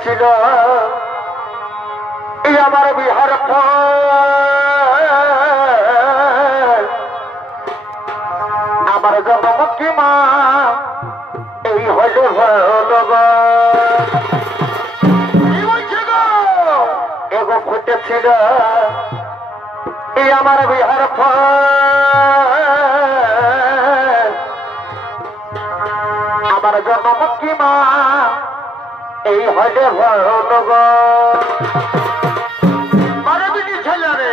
ফুটেছিল এই আমার বিহার আমার জনমুখী মা এই হলে এগো ফুটেছিল এই আমার বিহার আমার জনমুখী মা এই হলে ছেলে রে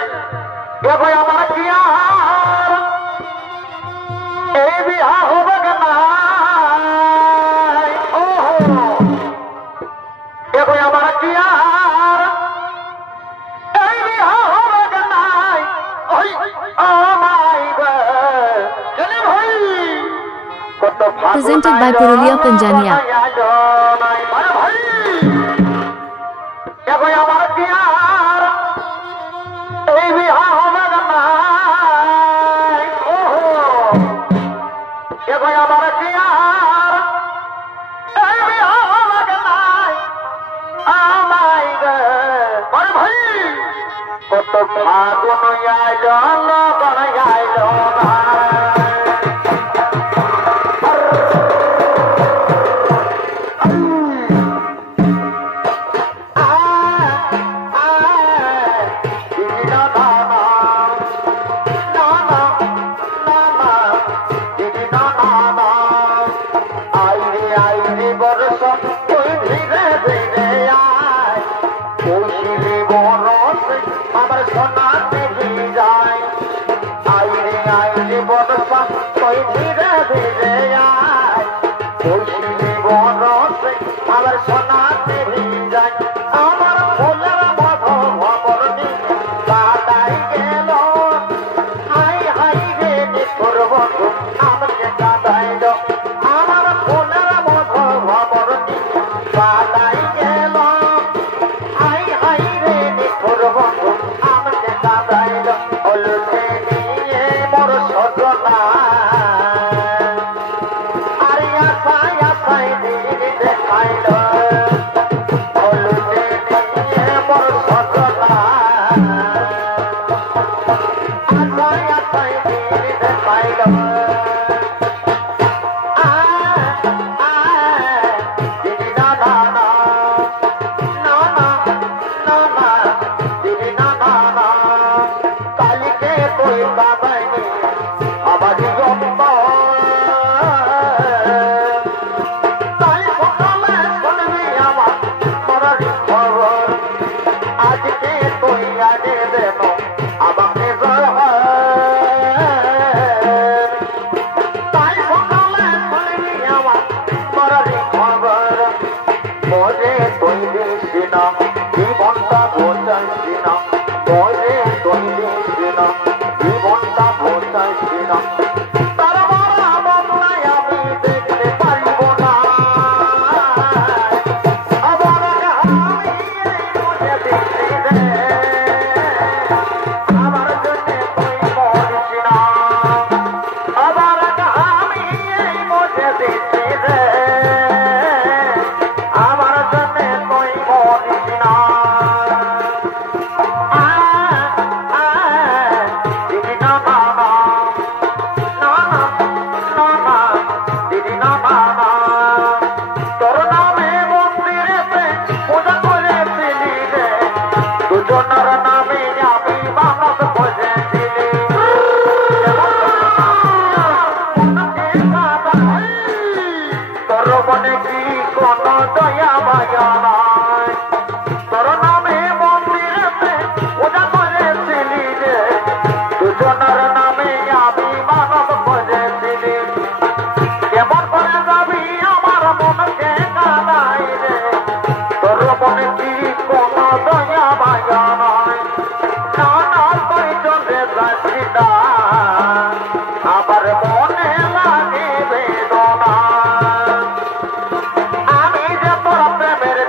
এগো আমার কি এই বিহা হবে না এগো আমার কি এই বিহা হবে নাই Presented by Purulia Panjania. কত ফাগুন আইলো না বানাইলো না আমার সোনাতে যায় আইরে আইরে বর্ষা কই ধীরে ধীরে আয় কৌশলী বরসে আমার সোনাতে যায় আমার ফুলের মধু ভবরনি কাদাই গেল হাই হাই রে নিখুর বন্ধু আমাকে কাদাইল আমার ফুলের মধু ভবরনি কাদাই গেল হাই হাই রে নিখুর বন্ধু আমাকে কাদাইল হলুদে নিয়ে মোর সজনা আরে আশায় আশায় দিন দেখাইল হলুদে নিয়ে মোর সজনা আশায় আশায় দিন দেখাইল জীবনটা বোঝাইছি না বলে তৈরি না জীবনটা বোঝাইছি না তার মারা বদলাই আমি দেখতে পারিব না আবার আমি বুঝে দিচ্ছি রে আমার জন্য তুই মরিস না আবার আমি বুঝে দিচ্ছি রে আমার জন্য তুই মরিস না আবার মনে লাগে বেদনা আমি যে তোর প্রেমের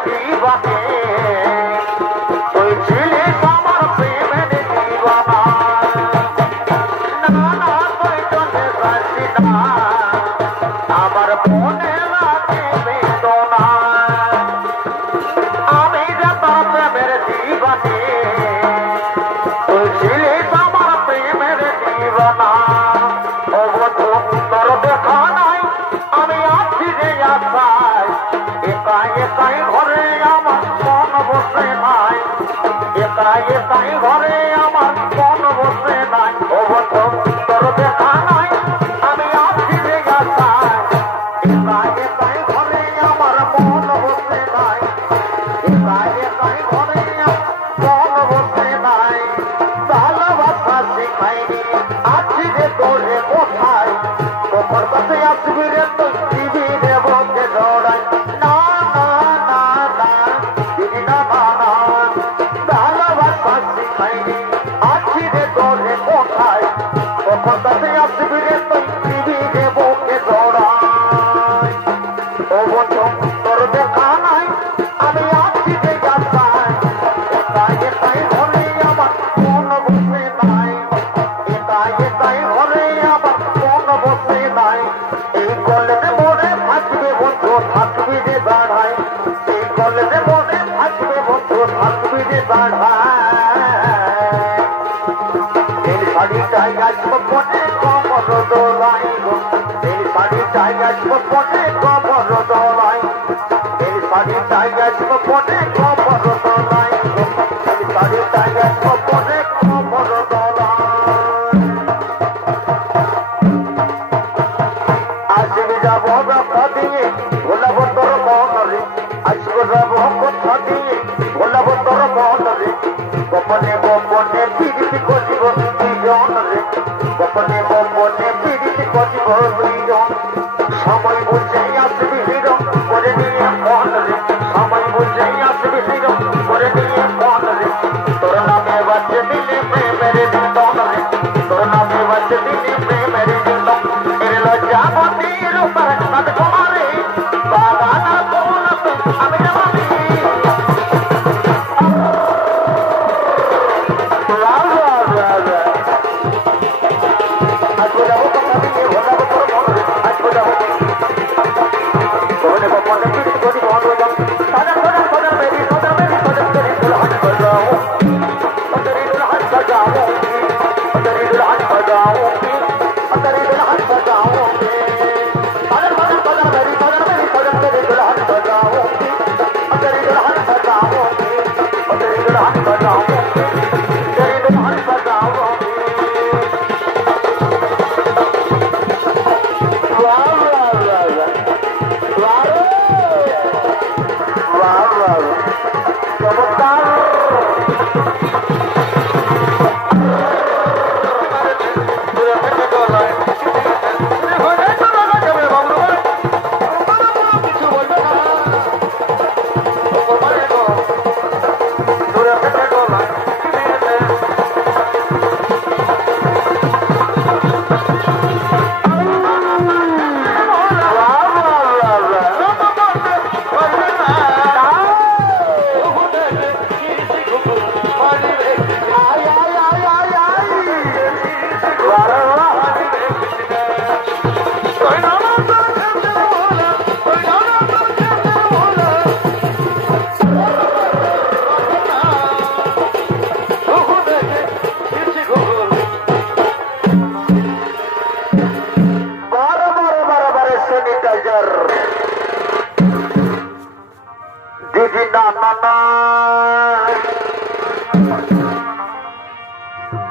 একাই একাই ঘরে আমার মন বসে নাই, একাই একাই ঘরে আমার মন বসে নাই। ও বন্ধু তোর দেখা নাই আমি আছি রে আশায়, একাই একাই ঘরে আমার মন বসে নাই, একাই একাই ঘরে মন বসে নাই। ভালোবাসা শিখাইনি আছি রে তোরে কোথায়, তোর কাছে আসবি রে তুই দিবি রে বকে দৌড়াই। না না না না দিদি না না না, ভালোবাসা শিখাইনি আছি রে তোরে কোথায়, তোর কাছে আসবি রে তুই দিবি রে বকে দৌড়াই। ও বন্ধু তোর দেখা নাই আমি আছি রে আশায়, একাই একাই ঘরে আমার মন বসে নাই, একাই একাই ঘরে আমার মন বসে নাই। এই কলেজে মনে থাকবে বন্ধু থাকবি রে দাঁড়ায়, এই কলেজে মনে থাকবে বন্ধু থাকবি রে দাঁড়ায়। এই শাড়িটাই আসবো পরে কমর দোলাই গো, এই শাড়িটাই আসবো পরে কমর দোলাই, এই শাড়িটাই আসবো পরে কমর দোলাই গো, এই শাড়িটাই আসবো পরে কমর দোলাই। আসবি যাবো কথা দিয়ে ভোলাবো তোর মন রে, আসবো যাবো কথা দিয়ে ভোলাবো তোর মন রে। গোপনে গোপনে পিড়িতি করিব দুইজন রে, গোপনে গোপনে পিড়িতি করিব দুইজন। সময় বুঝে আসবি হিরম করে নিয়ে মন রে, সময় বুঝে আসবি হিরম করে নিয়ে মন রে। তোর নামে বাজে দিলে প্রেমের দিন রে, তোর নামে বাজে দিলে প্রেমের দিন। এর লজ্জা মন্দির উপর নদ কুমারে বাগানা ফুল আমি জমানি। আসবো যাবো কথা দিয়ে ভোলাবো তোর মন রে, আসবো যাবো গোপনে গোপনে পিড়িতি করিব দুইজন। সাদা সোনা সোনা মেরি সোনা মেরি সোনা তেরি দুলহন বজাও, তেরি দুলহন বজাऊंगी, तेरी दुल्हन बजाऊंगी, तेरी दुल्हन बजाऊंगी। सदर सदर सदर मेरी सदर तेरी दुल्हन बजाऊंगी, तेरी दुल्हन बजाऊंगी, तेरी दुल्हन बजाऊंगी, तेरी दुल्हन बजाऊंगी। वाह वाह वाह वाह वाह वाह चमत्कार। दीदी ना ना ना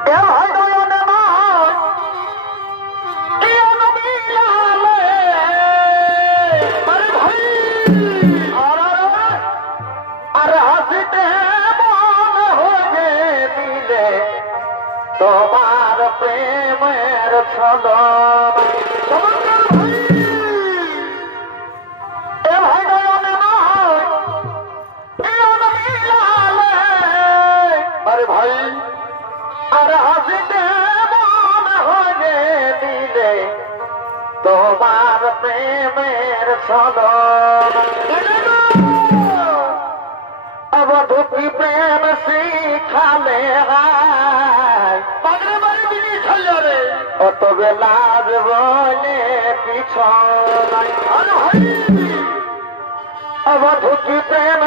ए भाई दोनों ने मां ए नबी लाले अरे भाई अरे हंसते मन हो गे मिले তোমার প্রেমের ছলনা তোমার প্রেমের ছলনা अवधु की प्रेम शिखाले অত বেলার বলে পিছন अवधु की प्रेम